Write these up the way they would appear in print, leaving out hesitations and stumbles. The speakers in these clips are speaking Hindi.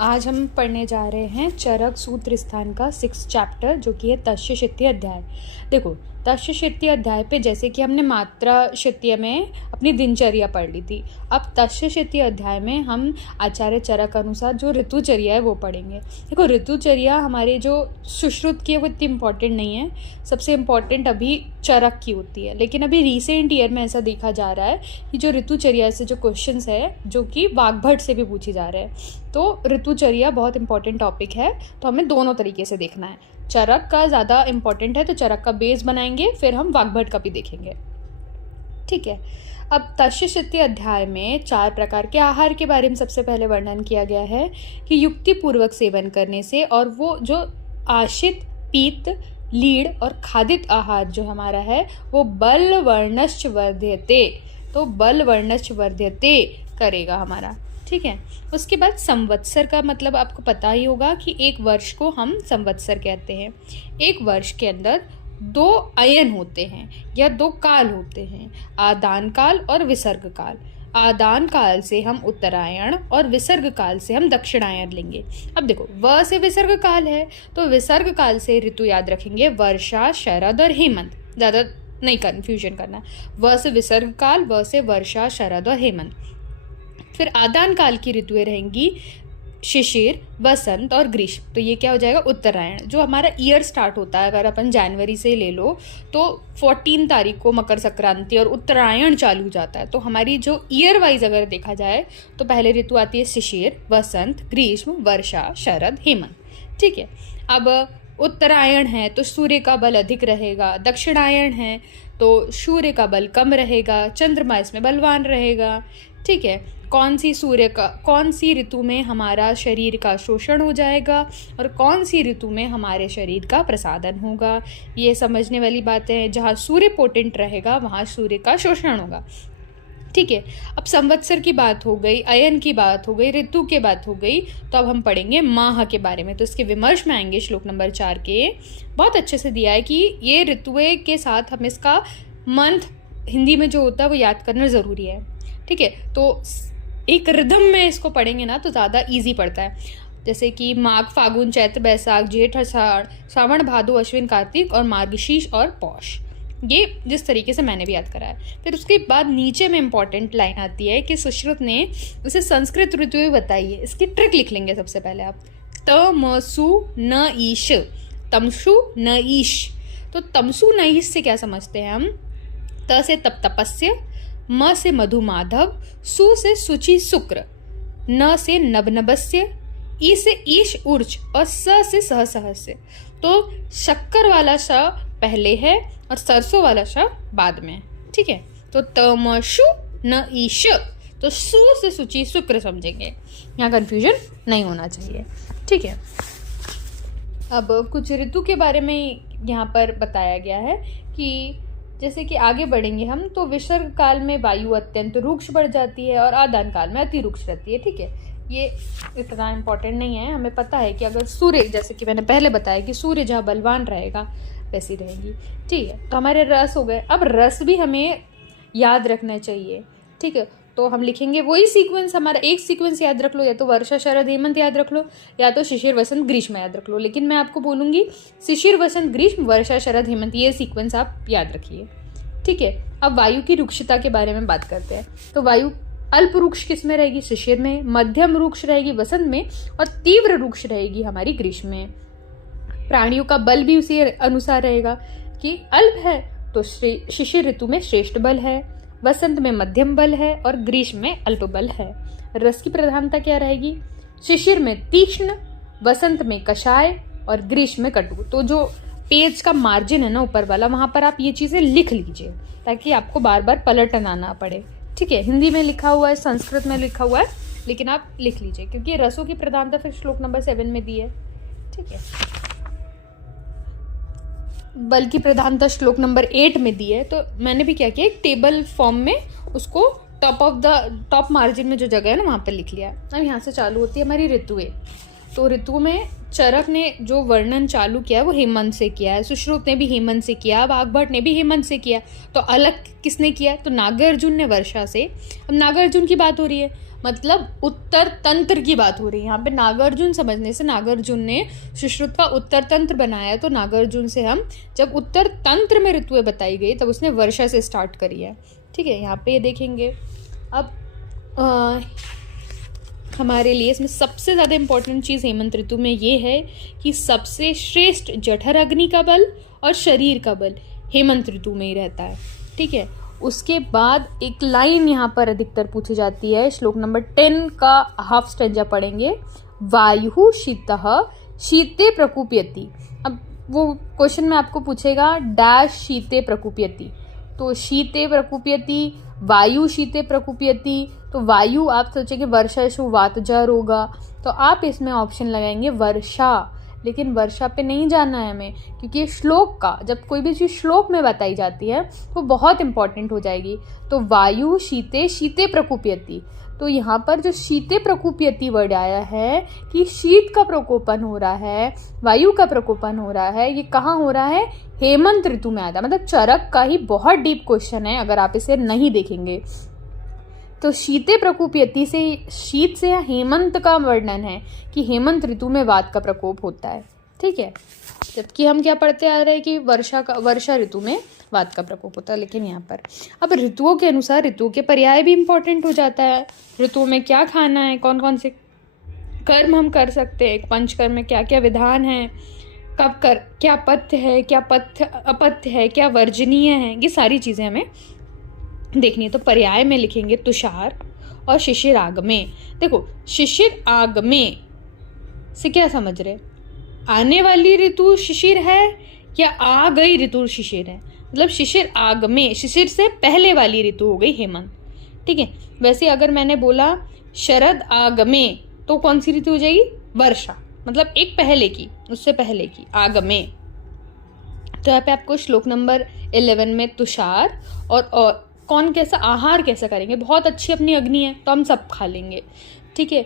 आज हम पढ़ने जा रहे हैं चरक सूत्र स्थान का 6 चैप्टर जो कि है तस्य अध्याय। देखो तस्य अध्याय पे जैसे कि हमने मात्रा शित्य में अपनी दिनचर्या पढ़ ली थी, अब तस्य अध्याय में हम आचार्य चरक अनुसार जो ऋतुचर्या है वो पढ़ेंगे। देखो ऋतुचर्या हमारे जो सुश्रुत की है वो इतनी इम्पॉर्टेंट नहीं है, सबसे इम्पॉर्टेंट अभी चरक की होती है। लेकिन अभी रिसेंट ईयर में ऐसा देखा जा रहा है कि जो ऋतुचर्या से जो क्वेश्चंस है जो कि वाग्भट से भी पूछे जा रहे हैं, तो ऋतुचर्या बहुत इंपॉर्टेंट टॉपिक है, तो हमें दोनों तरीके से देखना है। चरक का ज़्यादा इंपॉर्टेंट है तो चरक का बेस बनाएंगे, फिर हम वाग्भट का भी देखेंगे। ठीक है, अब तस्य अध्याय में 4 प्रकार के आहार के बारे में सबसे पहले वर्णन किया गया है कि युक्ति पूर्वक सेवन करने से और वो जो आशित, पीत, लीड़ और खादित आहार जो हमारा है वो बल वर्णश्च वर्ध्यते, तो बल वर्णश्च वर्ध्यते करेगा हमारा। ठीक है, उसके बाद संवत्सर का मतलब आपको पता ही होगा कि एक वर्ष को हम संवत्सर कहते हैं। एक वर्ष के अंदर 2 अयन होते हैं या 2 काल होते हैं, आदान काल और विसर्ग काल। आदान काल से हम उत्तरायण और विसर्ग काल से हम दक्षिणायन लेंगे। अब देखो व से विसर्ग काल है तो विसर्ग काल से ऋतु याद रखेंगे वर्षा, शरद और हेमंत, ज़्यादा नहीं कन्फ्यूजन करना। व से विसर्ग काल, व से वर्षा, शरद और हेमंत। फिर आदान काल की ऋतुएं रहेंगी शिशिर, वसंत और ग्रीष्म, तो ये क्या हो जाएगा उत्तरायण। जो हमारा ईयर स्टार्ट होता है, अगर अपन जनवरी से ले लो तो 14 तारीख को मकर संक्रांति और उत्तरायण चालू हो जाता है। तो हमारी जो ईयर वाइज अगर देखा जाए तो पहले ऋतु आती है शिशिर, वसंत, ग्रीष्म, वर्षा, शरद, हेमंत। ठीक है, अब उत्तरायण है तो सूर्य का बल अधिक रहेगा, दक्षिणायन है तो सूर्य का बल कम रहेगा, चंद्रमा इसमें बलवान रहेगा। ठीक है, कौन सी ऋतु में हमारा शरीर का शोषण हो जाएगा और कौन सी ऋतु में हमारे शरीर का प्रसादन होगा, ये समझने वाली बातें हैं। जहाँ सूर्य पोटेंट रहेगा वहाँ सूर्य का शोषण होगा। ठीक है, अब संवत्सर की बात हो गई, अयन की बात हो गई, ऋतु की बात हो गई, तो अब हम पढ़ेंगे माह के बारे में। तो इसके विमर्श में आएंगे श्लोक नंबर 4 के। बहुत अच्छे से दिया है कि ये ऋतुएं के साथ हम इसका मंथ हिंदी में जो होता है वो याद करना ज़रूरी है। ठीक है, तो एक रिदम में इसको पढ़ेंगे ना तो ज़्यादा इजी पड़ता है। जैसे कि माघ, फागुन, चैत्र, बैसाख, जेठ, आषाढ़, श्रावण, भादो, अश्विन, कार्तिक और मार्गशीर्ष और पौष, ये जिस तरीके से मैंने भी याद करा है। फिर उसके बाद नीचे में इंपॉर्टेंट लाइन आती है कि सुश्रुत ने उसे संस्कृत ऋतुएं बताई है। इसकी ट्रिक लिख लेंगे सबसे पहले आप, तमसु न ईश, तमसु न ईश। तो तमसु न ईश से क्या समझते हैं हम? त से तप तपस्य, म से मधु माधव, सु से सुचि शुक्र, न से नवनभस्य, ई से ईश ऊर्ज और स से सहसहस्य। तो शक्कर वाला श पहले है और सरसों वाला श बाद में। ठीक है, तो तमशु न ईश, तो सु से सुचि शुक्र समझेंगे, यहाँ कंफ्यूजन नहीं होना चाहिए। ठीक है, अब कुछ ऋतु के बारे में यहाँ पर बताया गया है कि जैसे कि आगे बढ़ेंगे हम तो विसर्ग काल में वायु अत्यंत रुक्ष बढ़ जाती है और आदान काल में अति रुक्ष रहती है। ठीक है, ये इतना इम्पोर्टेंट नहीं है, हमें पता है कि अगर सूर्य, जैसे कि मैंने पहले बताया कि सूर्य जहाँ बलवान रहेगा वैसी रहेगी। ठीक है, तो हमारे रस हो गए। अब रस भी हमें याद रखना चाहिए। ठीक है, तो हम लिखेंगे वही सीक्वेंस, हमारा एक सीक्वेंस याद रख लो, या तो वर्षा, शरद, हेमंत याद रख लो, या तो शिशिर, वसंत, ग्रीष्म याद रख लो। लेकिन मैं आपको बोलूँगी शिशिर, वसंत, ग्रीष्म, वर्षा, शरद, हेमंत, ये सीक्वेंस आप याद रखिए। ठीक है, अब वायु की रुक्षता के बारे में बात करते हैं। तो वायु अल्प रुक्ष किस में रहेगी? शिशिर में, मध्यम रुक्ष रहेगी वसंत में और तीव्र रुक्ष रहेगी हमारी ग्रीष्म में। प्राणियों का बल भी उसी अनुसार रहेगा कि अल्प है तो शिशिर ऋतु में श्रेष्ठ बल है, वसंत में मध्यम बल है और ग्रीष्म में अल्प बल है। रस की प्रधानता क्या रहेगी? शिशिर में तीक्ष्ण, वसंत में कषाय और ग्रीष्म में कटु। तो जो पेज का मार्जिन है ना ऊपर वाला, वहां पर आप ये चीजें लिख लीजिए ताकि आपको बार बार पलटना ना पड़े। ठीक है, हिंदी में लिखा हुआ है, संस्कृत में लिखा हुआ है, लेकिन आप लिख लीजिए क्योंकि रसों की प्रधानता फिर श्लोक नंबर 7 में दी है। ठीक है, बल्कि प्रधानता श्लोक नंबर 8 में दी है। तो मैंने भी क्या किया, एक टेबल फॉर्म में उसको टॉप मार्जिन में जो जगह है ना वहाँ पर लिख लिया। अब यहाँ से चालू होती है हमारी ऋतुएं। तो ऋतु में चरक ने जो वर्णन चालू किया वो हेमंत से किया है, सुश्रुत ने भी हेमंत से किया, वाग्भट ने भी हेमंत से किया। तो अलग किसने किया? तो नागार्जुन ने वर्षा से। अब नागार्जुन की बात हो रही है, मतलब उत्तर तंत्र की बात हो रही है यहाँ पे। नागार्जुन समझने से, नागार्जुन ने सुश्रुत का उत्तर तंत्र बनाया, तो नागार्जुन से हम जब उत्तर तंत्र में ऋतुएं बताई गई तब उसने वर्षा से स्टार्ट करी है। ठीक है, यहाँ पे ये देखेंगे। अब हमारे लिए इसमें सबसे ज़्यादा इम्पोर्टेंट चीज़ हेमंत ऋतु में ये है कि सबसे श्रेष्ठ जठर अग्नि का बल और शरीर का बल हेमंत ऋतु में ही रहता है। ठीक है, उसके बाद एक लाइन यहाँ पर अधिकतर पूछी जाती है, श्लोक नंबर 10 का हाफ स्टैंजा पढ़ेंगे। वायु शीतः शीते प्रकुप्यति। अब वो क्वेश्चन में आपको पूछेगा डैश शीते प्रकुप्यति, तो शीते प्रकुप्यति, वायु शीते प्रकुप्यति, तो वायु आप सोचेंगे वर्षा वातजर होगा, तो आप इसमें ऑप्शन लगाएंगे वर्षा। लेकिन वर्षा पे नहीं जाना है हमें, क्योंकि श्लोक का, जब कोई भी चीज़ श्लोक में बताई जाती है तो बहुत इंपॉर्टेंट हो जाएगी। तो वायु शीते शीते प्रकुप्यति, तो यहाँ पर जो शीते प्रकुप्यति वर्ड आया है कि शीत का प्रकोपन हो रहा है, वायु का प्रकोपन हो रहा है, ये कहाँ हो रहा है? हेमंत ऋतु में आता है। मतलब चरक का ही बहुत डीप क्वेश्चन है अगर आप इसे नहीं देखेंगे तो। शीते प्रकोप्यति से शीत से हेमंत का वर्णन है कि हेमंत ऋतु में वात का प्रकोप होता है। ठीक है, जबकि हम क्या पढ़ते आ रहे हैं कि वर्षा ऋतु में वात का प्रकोप होता है। लेकिन यहाँ पर अब ऋतुओं के अनुसार ऋतुओं के पर्याय भी इम्पोर्टेंट हो जाता है। ऋतुओं में क्या खाना है, कौन कौन से कर्म हम कर सकते हैं, पंचकर्म में क्या क्या विधान है, कब कर, क्या पथ्य है, क्या पथ्य अपथ्य है, क्या वर्जनीय है, ये सारी चीज़ें हमें देखनी है। तो पर्याय में लिखेंगे तुषार और शिशिर आगमे। देखो, शिशिर आगमे से क्या समझ रहे? आने वाली ऋतु शिशिर है या आ गई ऋतु शिशिर है? मतलब शिशिर आगमे, शिशिर से पहले वाली ऋतु हो गई हेमंत। ठीक है, वैसे अगर मैंने बोला शरद आगमे तो कौन सी ऋतु हो जाएगी? वर्षा। मतलब एक पहले की, उससे पहले की, आगमे। तो यहाँ पे आपको श्लोक नंबर 11 में तुषार और कौन कैसा आहार कैसा करेंगे, बहुत अच्छी अपनी अग्नि है तो हम सब खा लेंगे। ठीक है,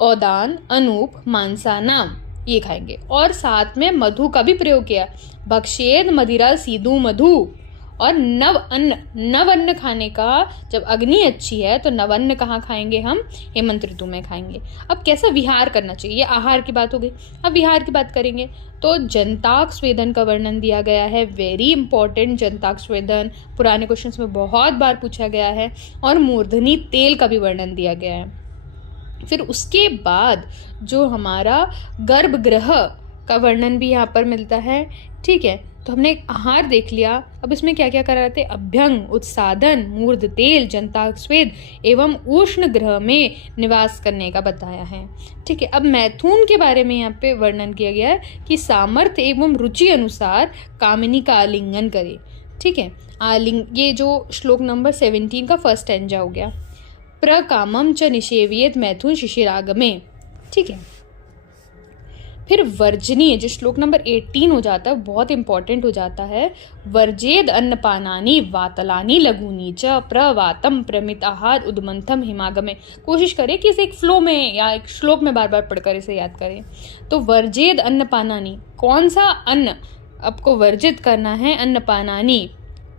औदान, अनूप, मांसा नाम, ये खाएंगे। और साथ में मधु का भी प्रयोग किया, भक्षेद मदिरा सीधु मधु। और नव अन्न खाने का, जब अग्नि अच्छी है तो नवअन्न कहाँ खाएंगे हम? हेमंत ऋतु में खाएंगे। अब कैसा विहार करना चाहिए, ये आहार की बात हो गई। अब विहार की बात करेंगे तो जंताक स्वेदन का वर्णन दिया गया है, वेरी इंपॉर्टेंट। जंताक स्वेदन पुराने क्वेश्चंस में बहुत बार पूछा गया है। और मूर्धनी तेल का भी वर्णन दिया गया है। फिर उसके बाद जो हमारा गर्भगृह का वर्णन भी यहाँ पर मिलता है। ठीक है, तो हमने आहार देख लिया। अब इसमें क्या क्या करा थे? अभ्यंग, उत्सादन, मूर्ध तेल, जंताक स्वेद एवं उष्ण ग्रह में निवास करने का बताया है। ठीक है, अब मैथुन के बारे में यहाँ पे वर्णन किया गया है कि सामर्थ्य एवं रुचि अनुसार कामिनी का आलिंगन करे। ठीक है, ये जो श्लोक नंबर 17 का फर्स्ट स्टैंजा हो गया। प्रकामम च निषेवियत मैथुन शिशिरागमे। ठीक है, फिर वर्जनीय जो श्लोक नंबर 18 हो जाता है, बहुत इंपॉर्टेंट हो जाता है। वर्जेद अन्नपानानि वातलानि लघुनी च प्रवातम प्रमित आहार उद्मंथम हिमागमे। कोशिश करें कि इसे एक फ्लो में या एक श्लोक में बार बार पढ़कर इसे याद करें। तो वर्जेद अन्नपानानि, कौन सा अन्न आपको वर्जित करना है? अन्नपानानि,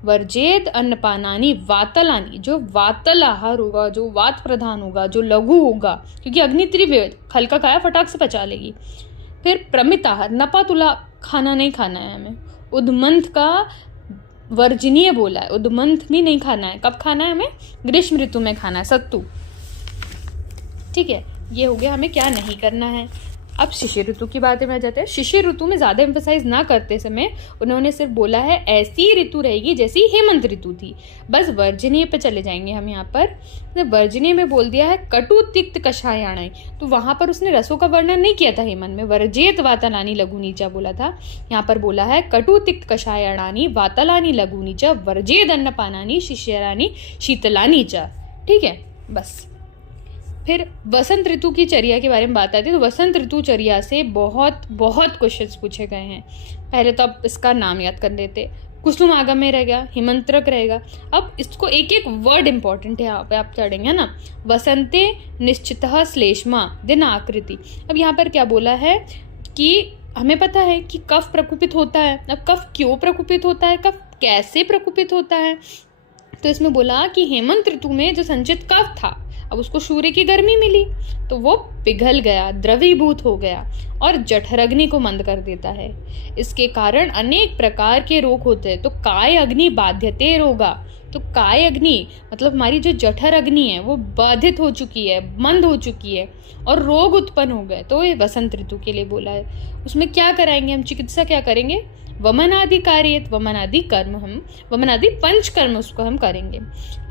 वर्जेद अन्नपानानि वातलानि, जो वातल आहार होगा, जो वात प्रधान होगा, जो लघु होगा, क्योंकि अग्नि त्रिवेद, हल्का खाया फटाक से पचा लेगी। फिर प्रमित आहार, नपा तुला खाना नहीं खाना है हमें। उद्मंथ का वर्जनीय बोला है, उद्मंथ भी नहीं खाना है। कब खाना है हमें? ग्रीष्म ऋतु में खाना है, सत्तू। ठीक है, ये हो गया हमें क्या नहीं करना है। अब शिशिर ऋतु की बातें में आ जाते हैं। शिशिर ऋतु में ज़्यादा एम्फेसाइज ना करते समय उन्होंने सिर्फ बोला है ऐसी ऋतु रहेगी जैसी हेमंत ऋतु थी। बस वर्जनीय पे चले जाएंगे हम यहाँ पर। वर्जनीय में बोल दिया है कटु तिक्त कषायाणाई, तो वहाँ पर उसने रसों का वर्णन नहीं किया था। हेमंत में वर्जेत वातलानी लघु नीचा बोला था, यहाँ पर बोला है कटु तिक्त कषायाणानी वातलानी लघु नीचा वर्जेद अन्नपानानी शिशिरानी शीतलानी चा। ठीक है, बस। फिर वसंत ऋतु की चर्या के बारे में बात आती है। तो वसंत ऋतु चर्या से बहुत बहुत क्वेश्चंस पूछे गए हैं। पहले तो अब इसका नाम याद कर लेते। कुसुम आगमे रहेगा, हिमंत्रक रहेगा। अब इसको एक एक वर्ड इंपॉर्टेंट है, यहाँ पे आप चढ़ेंगे ना। वसंते निश्चितः श्लेष्मा दिन आकृति। अब यहाँ पर क्या बोला है कि हमें पता है कि कफ प्रकुपित होता है। अब कफ क्यों प्रकुपित होता है, कफ कैसे प्रकुपित होता है? तो इसमें बोला कि हेमंत ऋतु में जो संचित कफ था अब उसको सूर्य की गर्मी मिली तो वो पिघल गया, द्रवीभूत हो गया और जठराग्नि को मंद कर देता है। इसके कारण अनेक प्रकार के रोग होते हैं। तो काय अग्नि बाध्यते रोगा, तो काय अग्नि मतलब हमारी जो जठर अग्नि है वो बाधित हो चुकी है, मंद हो चुकी है और रोग उत्पन्न हो गए। तो ये वसंत ऋतु के लिए बोला है। उसमें क्या कराएंगे हम, चिकित्सा क्या करेंगे, वमन आदि कार्य, वमन आदि कर्म, हम वमन आदि पंच कर्म उसको हम करेंगे।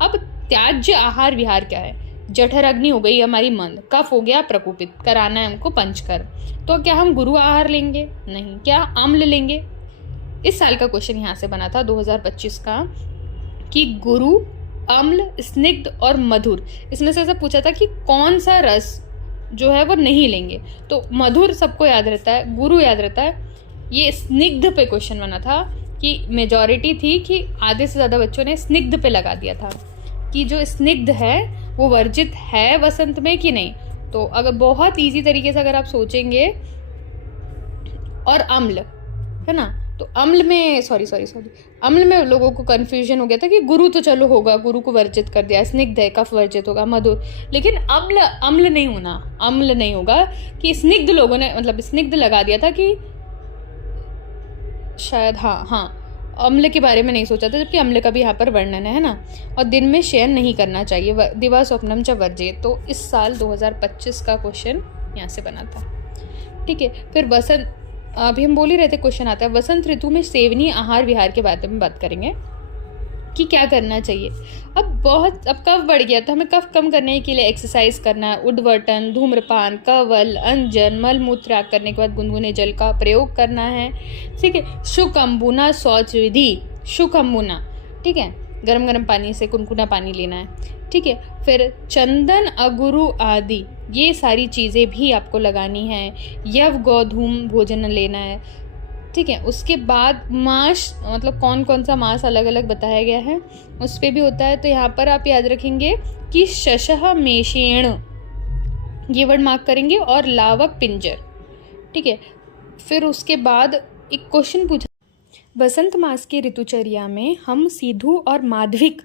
अब त्याज्य आहार विहार क्या है, जठर अग्नि हो गई हमारी मंद, कफ हो गया प्रकोपित, कराना है हमको पंचकर्म। तो क्या हम गुरु आहार लेंगे, नहीं, क्या अम्ल लेंगे। इस साल का क्वेश्चन यहाँ से बना था 2025 का कि गुरु, अम्ल, स्निग्ध और मधुर, इसमें से ऐसा पूछा था कि कौन सा रस जो है वो नहीं लेंगे। तो मधुर सबको याद रहता है, गुरु याद रहता है। ये स्निग्ध पे क्वेश्चन बना था कि मेजॉरिटी थी कि आधे से ज़्यादा बच्चों ने स्निग्ध पे लगा दिया था कि जो स्निग्ध है वो वर्जित है वसंत में कि नहीं। तो अगर बहुत इजी तरीके से अगर आप सोचेंगे, और अम्ल है ना, तो अम्ल में अम्ल में लोगों को कंफ्यूजन हो गया था कि गुरु तो चलो होगा, गुरु को वर्जित कर दिया, स्निग्ध है कफ वर्जित होगा, मधुर, लेकिन अम्ल नहीं होना, अम्ल नहीं होगा कि स्निग्ध लोगों ने मतलब स्निग्ध लगा दिया था कि शायद हाँ अम्ल के बारे में नहीं सोचा था, जबकि अम्ल का भी यहाँ पर वर्णन है ना। और दिन में शयन नहीं करना चाहिए, दिवा स्वप्नम च वर्जे। तो इस साल 2025 का क्वेश्चन यहाँ से बना था। ठीक है, फिर वसंत, अभी हम बोल ही रहे थे, क्वेश्चन आता है वसंत ऋतु में सेवनीय आहार विहार के बारे में बात करेंगे कि क्या करना चाहिए। अब कफ बढ़ गया तो हमें कफ कम करने के लिए एक्सरसाइज करना है, उद्वटन, धूम्रपान, कवल, अंजन, मलमूत्र त्याग करने के बाद गुनगुने जल का प्रयोग करना है। ठीक है, शुक अम्बुना शौच विधि, शुक अम्बुना, ठीक है, गरम गरम पानी से कुनकुना पानी लेना है। ठीक है, फिर चंदन, अगुरु आदि ये सारी चीज़ें भी आपको लगानी है। यव गोधूम भोजन लेना है। ठीक है, उसके बाद मांस, मतलब कौन कौन सा मांस अलग अलग बताया गया है उस पर भी होता है। तो यहाँ पर आप याद रखेंगे कि शशः मेषेण, ये वर्ड मार्क करेंगे, और लावक पिंजर। ठीक है, फिर उसके बाद एक क्वेश्चन पूछा, वसंत मास की ऋतुचर्या में हम सीधु और माधविक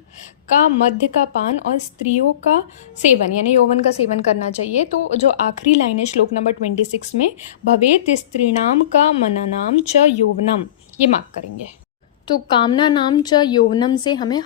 का मध्य का पान और स्त्रियों का सेवन यानी यौवन का सेवन करना चाहिए। तो जो आखिरी लाइन है श्लोक नंबर 26 में, भवेत स्त्रीणाम का मननाम च यौवनम, ये मार्क करेंगे। तो कामना नाम च यौवनम से हमें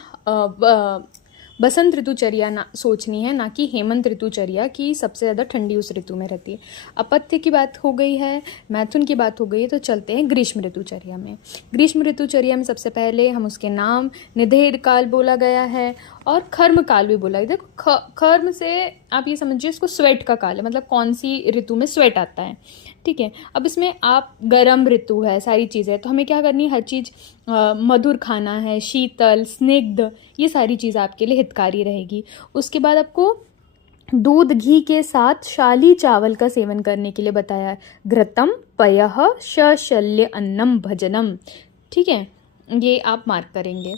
बसंत ऋतुचर्या सोचनी है, ना कि हेमंत ऋतुचर्या की सबसे ज़्यादा ठंडी उस ऋतु में रहती है। अपत्य की बात हो गई है, मैथुन की बात हो गई है, तो चलते हैं ग्रीष्म ऋतुचर्या में। ग्रीष्म ऋतुचर्या में सबसे पहले हम उसके नाम, निधेर काल बोला गया है और खर्म काल भी बोला है। देखो खर्म से आप ये समझिए इसको स्वेट का काल है, मतलब कौन सी ऋतु में स्वेट आता है। ठीक है, अब इसमें आप गर्म ऋतु है, सारी चीज़ें, तो हमें क्या करनी है, हर चीज़ मधुर खाना है, शीतल, स्निग्ध, ये सारी चीज़ आपके लिए हितकारी रहेगी। उसके बाद आपको दूध घी के साथ शाली चावल का सेवन करने के लिए बताया है। घृतम पयः शल्य अन्नम भजनम। ठीक है, ये आप मार्क करेंगे।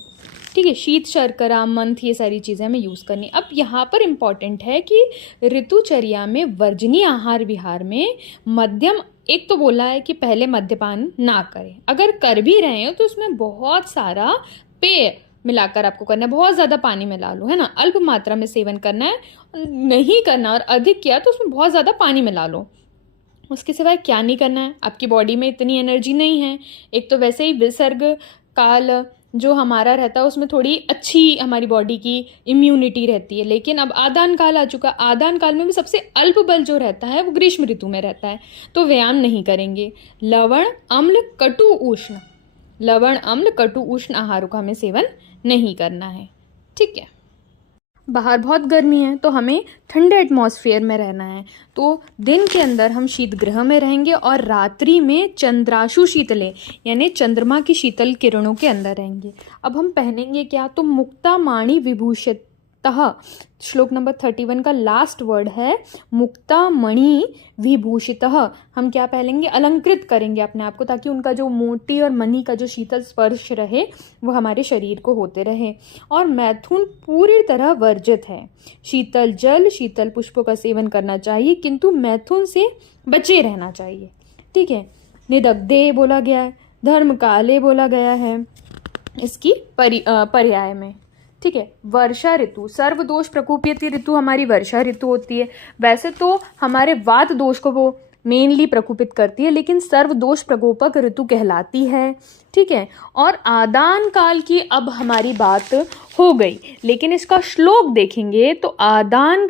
ठीक है, शीत शर्करा मंथ, ये सारी चीज़ें हमें यूज़ करनी। अब यहाँ पर इम्पॉर्टेंट है कि ऋतुचर्या में वर्जनीय आहार विहार में मध्यम, एक तो बोला है कि पहले मद्यपान ना करें, अगर कर भी रहे हो तो उसमें बहुत सारा पेय मिलाकर आपको करना है, बहुत ज़्यादा पानी मिला लो, है ना, अल्प मात्रा में सेवन करना है, नहीं करना और अधिक किया तो उसमें बहुत ज़्यादा पानी मिला लो। उसके सिवाय क्या नहीं करना है, आपकी बॉडी में इतनी एनर्जी नहीं है। एक तो वैसे ही विसर्ग काल जो हमारा रहता है उसमें थोड़ी अच्छी हमारी बॉडी की इम्यूनिटी रहती है, लेकिन अब आदान काल आ चुका। आदान काल में भी सबसे अल्प बल जो रहता है वो ग्रीष्म ऋतु में रहता है, तो व्यायाम नहीं करेंगे। लवण अम्ल कटु उष्ण, लवण अम्ल कटु उष्ण आहारों का हमें सेवन नहीं करना है। ठीक है, बाहर बहुत गर्मी है तो हमें ठंडे एटमॉस्फेयर में रहना है, तो दिन के अंदर हम शीतगृह में रहेंगे और रात्रि में चंद्राशु शीतले यानी चंद्रमा की शीतल किरणों के अंदर रहेंगे। अब हम पहनेंगे क्या, तो मुक्तामणि विभूषितः, श्लोक नंबर 31 का लास्ट वर्ड है मुक्तामणि विभूषितः। हम क्या पहनेंगे, अलंकृत करेंगे अपने आप को, ताकि उनका जो मोती और मणि का जो शीतल स्पर्श रहे वो हमारे शरीर को होते रहे। और मैथुन पूरी तरह वर्जित है। शीतल जल, शीतल पुष्पों का सेवन करना चाहिए, किंतु मैथुन से बचे रहना चाहिए। ठीक है, निदग्धे बोला गया है, धर्म काले बोला गया है इसकी पर्याय में। ठीक है। वर्षा ऋतु, सर्वदोष प्रकोपयति ऋतु हमारी वर्षा ऋतु होती है। वैसे तो हमारे वात दोष को वो मेनली प्रकोपित करती है, लेकिन सर्वदोष प्रकोपक ऋतु कहलाती है। ठीक है। और आदान काल की अब हमारी बात हो गई, लेकिन इसका श्लोक देखेंगे तो आदान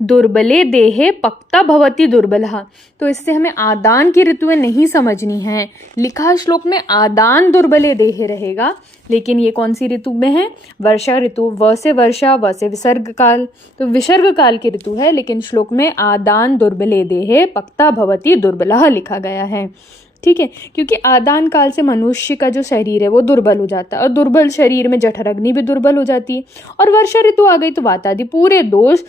दुर्बले देहे पक्ता भवति दुर्बलः, तो इससे हमें आदान की ऋतुएं नहीं समझनी है। लिखा श्लोक में आदान दुर्बले देहे रहेगा, लेकिन ये कौन सी ऋतु में है? वर्षा ऋतु। व से वर्षा, व से विसर्ग काल, तो विसर्ग काल की ऋतु है, लेकिन श्लोक में आदान दुर्बले देहे पक्ता भवति दुर्बलः लिखा गया है। ठीक है, क्योंकि आदान काल से मनुष्य का जो शरीर है वो दुर्बल हो जाता है, और दुर्बल शरीर में जठर अग्नि भी दुर्बल हो जाती है। और वर्षा ऋतु आ गई तो वातादि पूरे दोष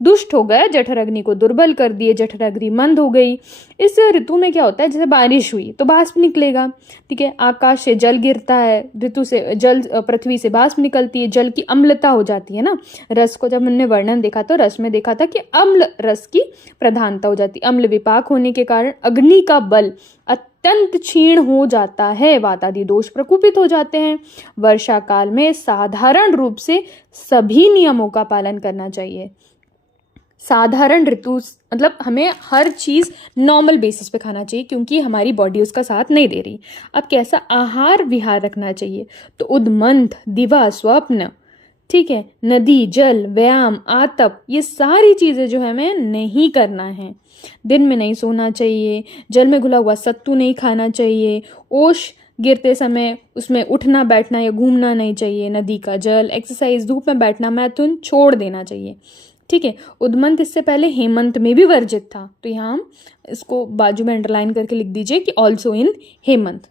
दुष्ट हो गए, जठर अग्नि को दुर्बल कर दिए, जठर अग्नि मंद हो गई। इस ऋतु में क्या होता है, जैसे बारिश हुई तो बाष्प निकलेगा। ठीक है, आकाश से जल गिरता है, ऋतु से जल, पृथ्वी से बाष्प निकलती है, जल की अम्लता हो जाती है ना। रस को जब हमने वर्णन देखा तो रस में देखा था कि अम्ल रस की प्रधानता हो जाती है। अम्ल विपाक होने के कारण अग्नि का बल अत्यंत क्षीण हो जाता है, वातादि दोष प्रकोपित हो जाते हैं। वर्षा काल में साधारण रूप से सभी नियमों का पालन करना चाहिए। साधारण ऋतु मतलब हमें हर चीज़ नॉर्मल बेसिस पे खाना चाहिए, क्योंकि हमारी बॉडी उसका साथ नहीं दे रही। अब कैसा आहार विहार रखना चाहिए, तो उद्मंथ, दिवा, स्वप्न, ठीक है, नदी, जल, व्यायाम, आतप, ये सारी चीज़ें जो है हमें नहीं करना है। दिन में नहीं सोना चाहिए, जल में घुला हुआ सत्तू नहीं खाना चाहिए, ओश गिरते समय उसमें उठना बैठना या घूमना नहीं चाहिए, नदी का जल, एक्सरसाइज, धूप में बैठना, मैथुन छोड़ देना चाहिए। ठीक है। उद्मंत इससे पहले हेमंत में भी वर्जित था, तो यहाँ हम इसको बाजू में अंडरलाइन करके लिख दीजिए कि ऑल्सो इन हेमंत।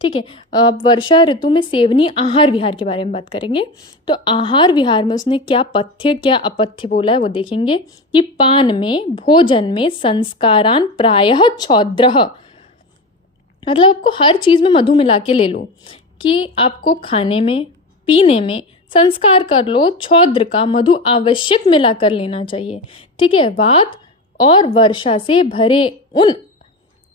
ठीक है। अब वर्षा ऋतु में सेवनीय आहार विहार के बारे में बात करेंगे। तो आहार विहार में उसने क्या पथ्य क्या अपथ्य बोला है वो देखेंगे कि पान में, भोजन में संस्कारान प्रायः छौद्रः, मतलब आपको हर चीज़ में मधु मिला के ले लो, कि आपको खाने में, पीने में संस्कार कर लो, छौद्र का मधु आवश्यक मिलाकर लेना चाहिए। ठीक है। वात और वर्षा से भरे उन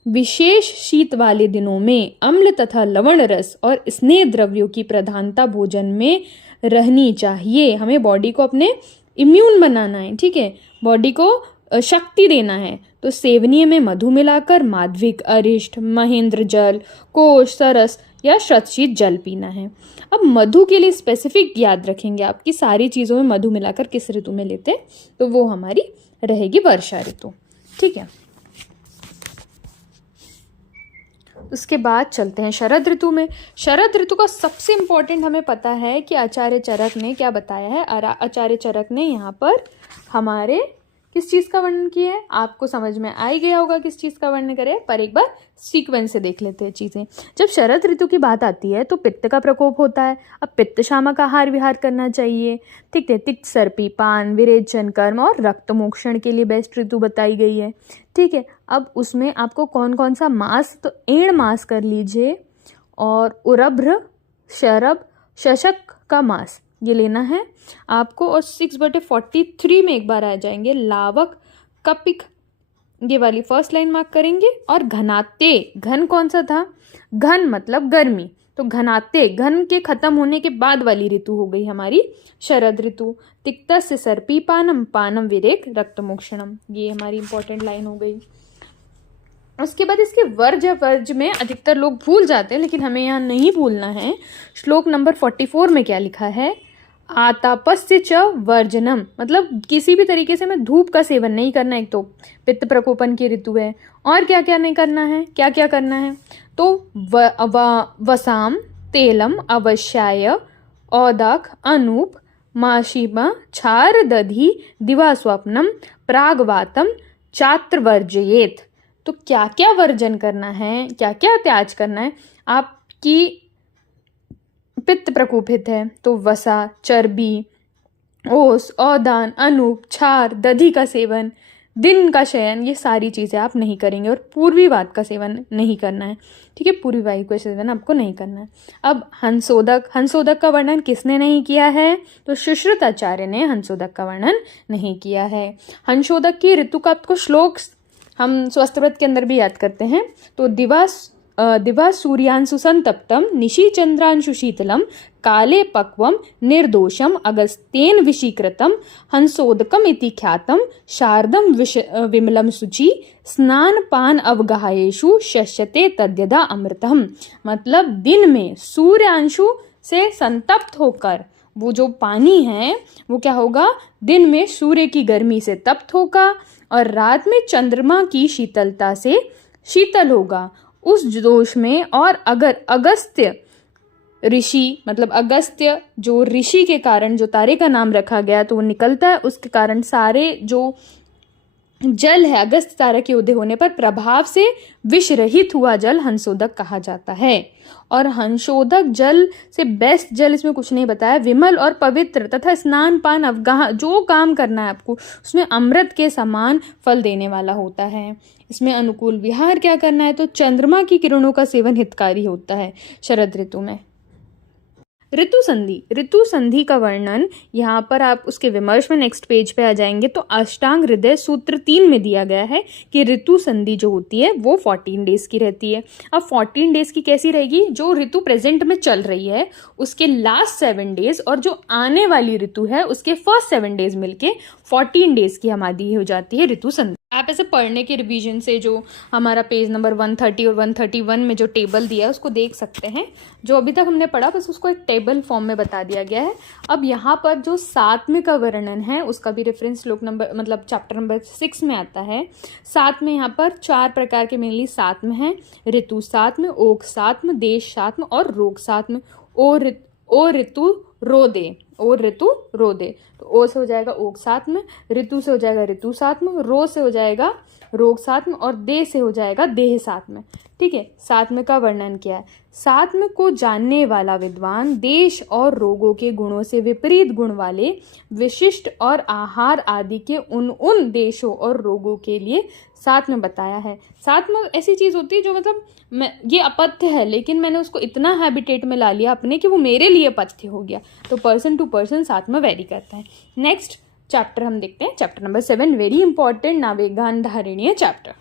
विशेष शीत वाले दिनों में अम्ल तथा लवण रस और स्नेह द्रव्यों की प्रधानता भोजन में रहनी चाहिए। हमें बॉडी को अपने इम्यून बनाना है। ठीक है, बॉडी को शक्ति देना है, तो सेवनीय में मधु मिलाकर माध्विक, अरिष्ट, महेंद्र जल, कोश, सरस या शतशीत जल पीना है। अब मधु के लिए स्पेसिफिक याद रखेंगे आपकी सारी चीज़ों में मधु मिलाकर किस ऋतु में लेते, तो वो हमारी रहेगी वर्षा ऋतु। ठीक है। उसके बाद चलते हैं शरद ऋतु में। शरद ऋतु का सबसे इम्पोर्टेंट हमें पता है कि आचार्य चरक ने क्या बताया है। आचार्य चरक ने यहाँ पर हमारे किस चीज़ का वर्णन किया है, आपको समझ में आ ही गया होगा किस चीज़ का वर्णन करे, पर एक बार सीक्वेंस से देख लेते हैं चीज़ें। जब शरद ऋतु की बात आती है तो पित्त का प्रकोप होता है। अब पित्त शामक आहार विहार करना चाहिए। ठीक है। तिक्त, सर्पी, पान, विरेचन, कर्म और रक्त मोक्षण के लिए बेस्ट ऋतु बताई गई है। ठीक है। अब उसमें आपको कौन कौन सा मास, तो एण मास कर लीजिए, और उरभ्र, शरभ, शशक का मास ये लेना है आपको। और 6/43 में एक बार आ जाएंगे लावक, कपिक, ये वाली फर्स्ट लाइन मार्क करेंगे। और घनाते, घन कौन सा था, घन मतलब गर्मी, तो घनाते, घन के खत्म होने के बाद वाली ऋतु हो गई हमारी शरद ऋतु। तिक्तस्य सर्पी पानम, पानम विरेक रक्तमोक्षणम, ये हमारी इंपॉर्टेंट लाइन हो गई। उसके बाद इसके वर्ज में अधिकतर लोग भूल जाते हैं, लेकिन हमें यहाँ नहीं भूलना है। श्लोक नंबर 44 में क्या लिखा है, आतापस्य च वर्जनम, मतलब किसी भी तरीके से हमें धूप का सेवन नहीं करना। एक तो पित्त प्रकोपन की ऋतु है, और क्या क्या नहीं करना है, क्या क्या करना है, तो वसाम, तेलम, अवश्याय, औदाक, अनूप, माशिमा, छार, दधि, दिवा, स्वप्नम, प्रागवातम, चात्र वर्जयेत। तो क्या क्या वर्जन करना है, क्या क्या त्याज करना है। आपकी पित्त प्रकोपित है तो वसा, चर्बी, ओस, औदान, अनूप, छार, दधि का सेवन, दिन का शयन, ये सारी चीज़ें आप नहीं करेंगे। और पूर्वी वात का सेवन नहीं करना है। ठीक है, पूर्वी वायु का सेवन आपको नहीं करना है। अब हंसोदक, हंसोदक का वर्णन किसने नहीं किया है, तो सुश्रुत आचार्य ने हंसोदक का वर्णन नहीं किया है। हंसोदक की ऋतु का आपको श्लोक हम स्वस्थ व्रत के अंदर भी याद करते हैं। तो दिवा दिवा सूर्यांशु संतप्तम निशि चंद्रांशु शीतलम काले पक्वम निर्दोषम अगस्त्येन विशीकृतम हंसोदकम इति ख्यातम शारदम विमलम शुचि स्नान पान अवगाहेषु शश्यते तद्यदा अमृतम। मतलब दिन में सूर्यांशु से संतप्त होकर वो जो पानी है वो क्या होगा, दिन में सूर्य की गर्मी से तप्त होगा और रात में चंद्रमा की शीतलता से शीतल होगा उस दोष में। और अगर अगस्त्य ऋषि, मतलब अगस्त्य जो ऋषि के कारण जो तारे का नाम रखा गया तो वो निकलता है, उसके कारण सारे जो जल है अगस्त तारा के उदय होने पर प्रभाव से विष रहित हुआ जल हंसोदक कहा जाता है। और हंसोदक जल से बेस्ट जल इसमें कुछ नहीं बताया, विमल और पवित्र तथा स्नान पान अवगाह, जो काम करना है आपको उसमें अमृत के समान फल देने वाला होता है। इसमें अनुकूल विहार क्या करना है, तो चंद्रमा की किरणों का सेवन हितकारी होता है शरद ऋतु में। ऋतु संधि, ऋतु संधि का वर्णन यहाँ पर आप उसके विमर्श में नेक्स्ट पेज पे आ जाएंगे तो अष्टांग हृदय सूत्र 3 में दिया गया है कि ऋतु संधि जो होती है वो 14 डेज की रहती है। अब 14 डेज की कैसी रहेगी, जो ऋतु प्रेजेंट में चल रही है उसके लास्ट 7 डेज और जो आने वाली ऋतु है उसके फर्स्ट 7 डेज मिलके 14 डेज की हमारी हो जाती है ऋतु संधि। आप ऐसे पढ़ने के रिवीजन से जो हमारा पेज नंबर 130 और 131 में जो टेबल दिया है उसको देख सकते हैं। जो अभी तक हमने पढ़ा बस उसको एक टेबल फॉर्म में बता दिया गया है। अब यहाँ पर जो सातवें का वर्णन है उसका भी रेफरेंस श्लोक नंबर मतलब चैप्टर नंबर 6 में आता है। सात में यहाँ पर 4 प्रकार के मेनली सात्म हैं, ऋतु सात्म, ओक सात्म, देश सात्म और रोग सात्म। ओ ऋतु रोदे, ओ ऋतु रोदे, तो ओ से हो जाएगा ओक सात्म, ऋतु से हो जाएगा ऋतु सात्म, रो से हो जाएगा रोग सात्म और दे से हो जाएगा देह सात्म। ठीक है, सात्म का वर्णन किया है। सात्म को जानने वाला विद्वान देश और रोगों के गुणों से विपरीत गुण वाले विशिष्ट और आहार आदि के उन देशों और रोगों के लिए सात्म बताया है। सात्म ऐसी चीज होती है जो मतलब ये अपथ्य है लेकिन मैंने उसको इतना हैबिटेट में ला लिया अपने कि वो मेरे लिए पथ्य हो गया। तो पर्सन टू पर्सन सात्म वेरी करता है। नेक्स्ट चैप्टर हम देखते हैं, चैप्टर नंबर 7, वेरी इंपॉर्टेंट नावेगान धारणीय चैप्टर।